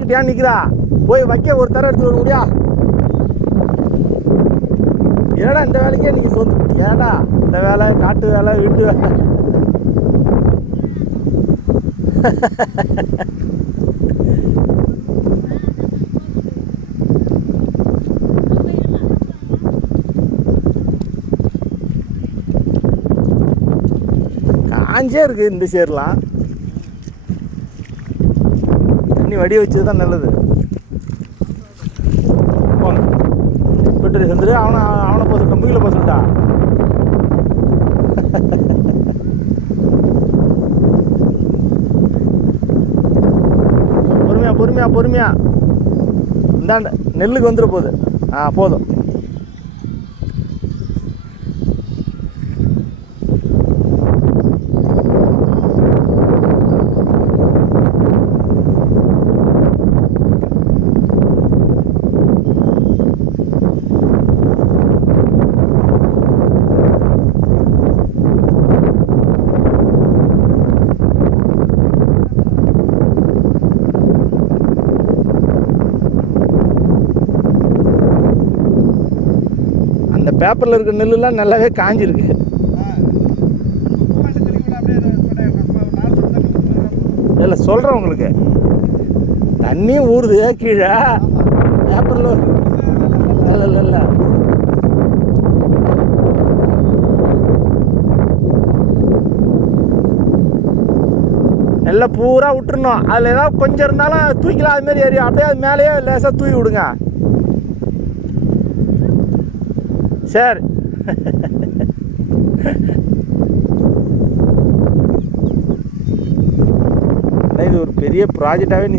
வச்சுக்கிட்டியா நிற்கிறா போய் வைக்க ஒரு தர எடுத்து வர முடியா? ஏடா இந்த வேலைக்கே நீங்கள் சொந்த ஏடா இந்த வேலை காட்டு வேலை வீட்டு வேலை காஞ்சே இருக்குது இந்த சேர்லாம். தண்ணி வடி வச்சது தான் நல்லது. போங்க விட்டு செஞ்சுட்டு அவனை போக சொல்லிட்டான், முகில போக சொல்லிட்டா. பொறுமையா இந்தாண்ட நெல்லுக்கு வந்துட போகுது. போதும். அந்த பேப்பரில் இருக்கிற நெல்லுலாம் நல்லாவே காஞ்சிருக்கு. இல்லை சொல்கிறேன் உங்களுக்கு, தண்ணியும் ஊறுது கீழே பேப்பரில். இல்லை நெல்லை பூரா விட்டுருணும். அதில் ஏதாவது கொஞ்சம் இருந்தாலும் தூக்கிலாம் அதுமாரி ஏறி அப்படியே அது மேலேயே லேசாக தூக்கி விடுங்க. சரி. இது ஒரு பெரிய ப்ராஜெக்டாகவே